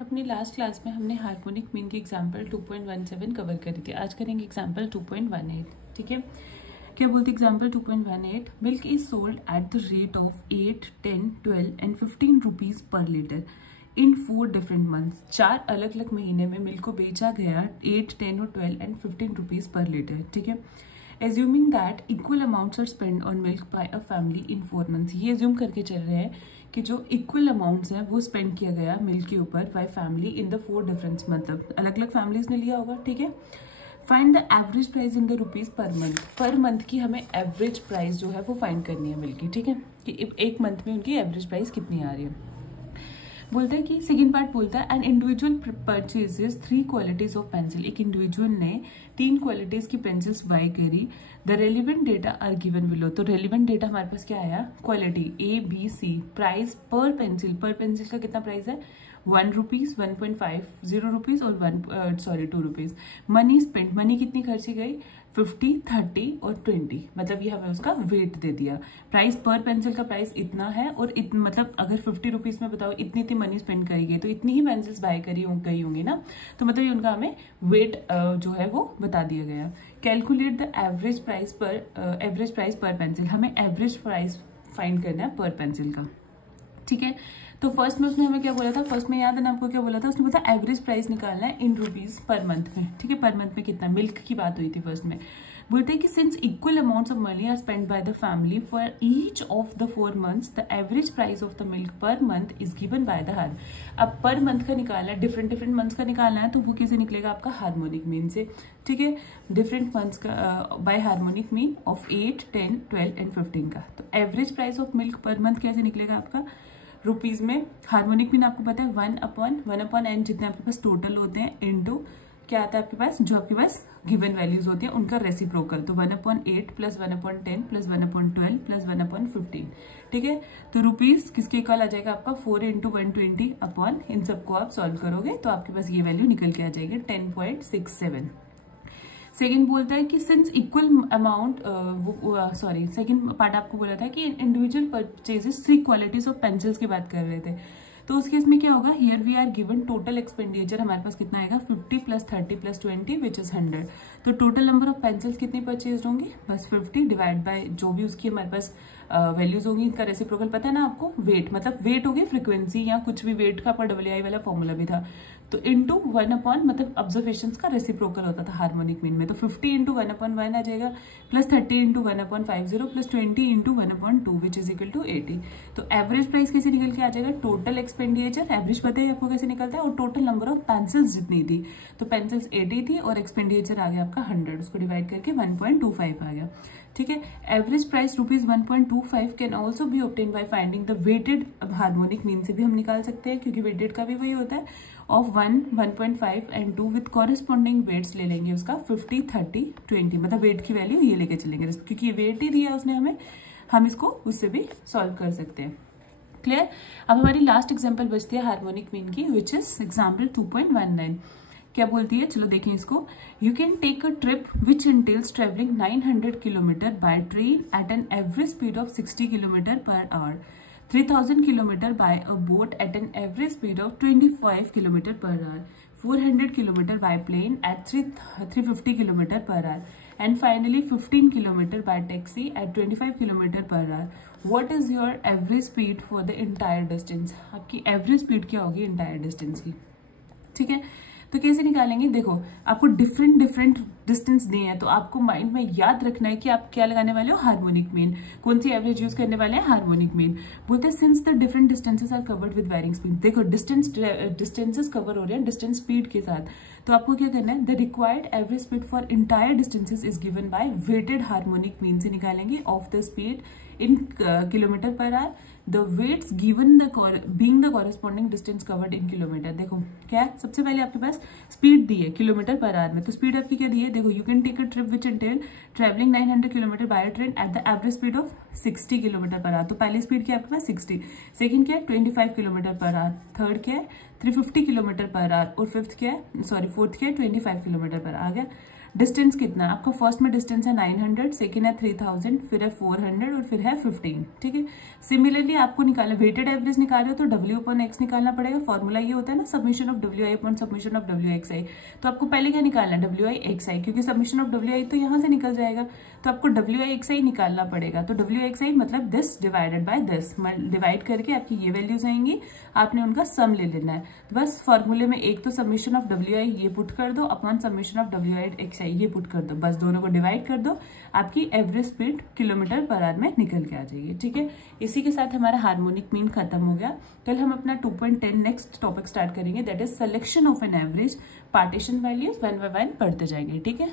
अपनी last class में हमने हार्मोनिक मीन की एग्जांपल 2.17 कवर करी थी। आज करेंगे एग्जांपल 2.18। ठीक है, क्या बोलती example 2.18? Milk is sold at the rate of 8, 10, 12 and 15 rupees per litre in 4 different months. 4 अलग अलग महीने में मिल्क को बेचा गया 8, 10 और 12 एंड 15 रुपीज पर लीटर। ठीक है, assuming that equal amounts are spend on milk by a family in 4 months. ये एज्यूम करके चल रहे हैं कि जो इक्वल अमाउंट्स हैं वो स्पेंड किया गया मिल्क के ऊपर by family in the 4 difference, मतलब अलग अलग फैमिलीज ने लिया होगा। ठीक है, find the average price in the rupees per month. Per month की हमें एवरेज प्राइस जो है वो फाइंड करनी है मिल्क की। ठीक है, कि एक मंथ में उनकी एवरेज प्राइस कितनी आ रही है। बोलता है कि सेकंड पार्ट बोलता है an individual purchases 3 qualities of pencil. एक इंडिविजुअल ने 3 क्वालिटीज की पेंसिल्स बाय करी। The relevant data are given below. तो रेलिवेंट डेटा हमारे पास क्या आया? Quality A, B, C। Price per pencil, per pencil का कितना प्राइस है? 1 रुपीज, 1.50 रुपीज और 2 रुपीज। मनी स्पेंड, मनी कितनी खर्ची गई? 50, 30 और 20, मतलब ये हमें उसका वेट दे दिया। प्राइस पर पेंसिल का प्राइस इतना है और मतलब अगर 50 रुपीज में बताओ इतनी मनी स्पेंड करी गई तो इतनी ही पेंसिल्स बाय करी गई होंगी ना, तो मतलब ये उनका हमें वेट जो है वो बता दिया गया। Calculate the average price per pencil. हमें एवरेज प्राइस फाइंड करना है पर पेंसिल का। ठीक है, तो फर्स्ट में उसने हमें क्या बोला था? फर्स्ट में याद है ना आपको क्या बोला था? उसने बोला एवरेज प्राइस निकालना है इन रुपीज पर मंथ में। ठीक है, पर मंथ में कितना? मिल्क की बात हुई थी फर्स्ट में। बोलते हैं कि since equal amounts of money are spend by the family for each of the 4 months, the average price of the milk per month is given by the हर। अब पर मंथ का निकालना है, डिफरेंट मंथ्स का निकालना है, तो वो कैसे निकलेगा? आपका हार्मोनिक मीन से। ठीक है, डिफरेंट मंथ्स का by harmonic mean of 8, 10, 12 and 15 का। तो average price of milk per month कैसे निकलेगा आपका? रुपीज में। हार्मोनिक मीन आपको पता है 1/n जितने आपके पास टोटल होते हैं इनटू क्या आता है आपके पास? जो आपके पास गिवन वैल्यूज होती हैं उनका रेसिप्रोकल। तो 1/8 प्लस 1/10 प्लस 1/12 प्लस 1/15। ठीक है, तो रुपीज किसके इक्वल आ जाएगा आपका? 4 × 120 अपॉन, इन सबको आप सॉल्व करोगे तो आपके पास ये वैल्यू निकल के आ जाएगी 10.67। सेकेंड बोलता है कि since equal amount, second part आपको बोला था कि individual purchases 3 qualities of pencils की बात कर रहे थे। तो उस केस में क्या होगा? Here we are given total expenditure हमारे पास कितना आएगा? 50 प्लस 30 प्लस 20 विच इज 100। तो टोटल नंबर ऑफ पेंसिल्स कितनी परचेज होंगी? बस 50 डिवाइड बाय जो भी उसकी हमारे पास वैल्यूज होंगी। इनका रेसिप्रोकल पता है ना आपको? वेट, मतलब वेट होगी फ्रीक्वेंसी या कुछ भी वेट का पर WI वाला फॉर्मूला भी था। तो इंटू 1/, मतलब ऑब्जर्वेशन का रेसिप्रोकल होता था हार्मोनिक मीन में। तो 50 × 1/1 आ जाएगा, plus 30 × 1/50 plus 20 × 1/2 which is equal to 80। तो एवरेज प्राइस कैसे निकल के आ जाएगा? टोटल एक्सपेंडिचर, एवरेज पता है आपको कैसे निकलता है, और टोटल नंबर ऑफ पेंसिल्स जितनी थी। तो पेंसिल्स 80 थी और एक्सपेंडिचर आ गया आपका 100, उसको डिवाइड करके 1.25 आ गया। ठीक है, average price rupees 1.25 can also be obtain by finding the weighted. अब हार्मोनिक मीन से भी हम निकाल सकते हैं क्योंकि वेटेड का भी वही होता है, of 1, 1.5 and 2 with corresponding weights ले लेंगे उसका 50, 30, 20, मतलब वेट की वैल्यू ये लेके चलेंगे क्योंकि ये वेट ही दिया उसने हमें, हम इसको उससे भी सॉल्व कर सकते हैं। क्लियर? अब हमारी लास्ट एग्जाम्पल बचती है हार्मोनिक मीन की, विच इज एग्जाम्पल 2.19। क्या बोलती है? चलो देखें इसको। You can take a trip which entails travelling 900 kilometre by train at an average speed of 60 kilometre per hour, 3000 kilometre by a boat at an average speed of 25 kilometre per hour, 400 kilometre by plane at 350 kilometre per hour, and finally 15 kilometre by taxi at 25 kilometre per hour. What is your average speed for the entire distance? आपकी average speed क्या होगी entire distance की? ठीक है, तो कैसे निकालेंगे? देखो, आपको डिफरेंट डिस्टेंस दिए हैं तो आपको माइंड में याद रखना है कि आप क्या लगाने वाले हो? Harmonic mean. कौन सी एवरेज यूज करने वाले हैं? Harmonic mean. बोलते हैं since the different distances are covered with varying speed. देखो, डिस्टेंसेस कवर हो रहे हैं डिस्टेंस स्पीड के साथ, तो आपको क्या करना है? The required average speed for entire distances is given by weighted harmonic mean से निकालेंगे of the speed in kilometre per hour, the weights given being the corresponding distance covered in kilometre. देखो क्या, सबसे पहले आपके पास स्पीड दी है kilometre per our में, तो स्पीड आपकी क्या दी है? देखो, you can take a trip which entail travelling 900 kilometre by train at the average speed of 60 kilometre per hour. तो पहली स्पीड क्या है आपके पास? 60। सेकंड क्या है? 25 किलोमीटर पर आवर। थर्ड क्या है? 350 किलोमीटर पर आवर। और फोर्थ क्या है? 25 किलोमीटर पर आ गया। डिस्टेंस कितना, आपका फर्स्ट में डिस्टेंस है 900, सेकेंड है 3000, फिर है 400 और फिर है 15, ठीक है। सिमिलरली आपको निकालना, वेटेड एवरेज निकाले हो तो W/X निकालना पड़ेगा। फॉर्मूला ये होता है ना, submission of WI upon submission of WXI। तो आपको पहले क्या निकालना है, WI/XI, क्योंकि सब्मिशन ऑफ WI तो यहाँ से निकल जाएगा, तो आपको WI/XI निकालना पड़ेगा। तो WI/XI मतलब this divided by this, divide करके आपकी ये वैल्यूज आएंगी, आपने उनका सम ले लेना है। तो बस फॉर्मूले में एक तो सब्मिशन ऑफ WI ये पुट कर दो अपॉन सब्मिशन ऑफ WI/XI ये पुट कर दो, बस दोनों को डिवाइड कर दो, आपकी average speed kilometre per our में निकल के आ जाएगी, ठीक है। इसी के साथ हमारा हार्मोनिक मीन खत्म हो गया। कल हम अपना 2.10 नेक्स्ट टॉपिक स्टार्ट करेंगे, that is selection of an average, partition values 1 by 1 पढ़ते जाएंगे, ठीक है।